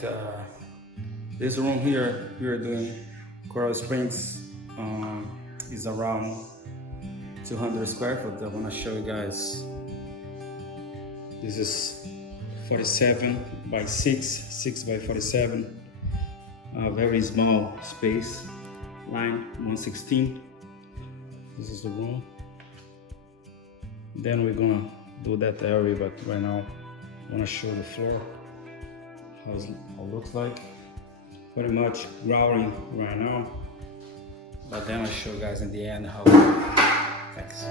right, this room here we are doing Coral Springs is around 200 square foot. I want to show you guys. This is 47 by 6 by 47, very small space, line 116. This is the room. Then we're gonna do that area, but right now I want to show the floor, how it looks like. Pretty much grouting right now, but then I'll show you guys in the end how. Thanks.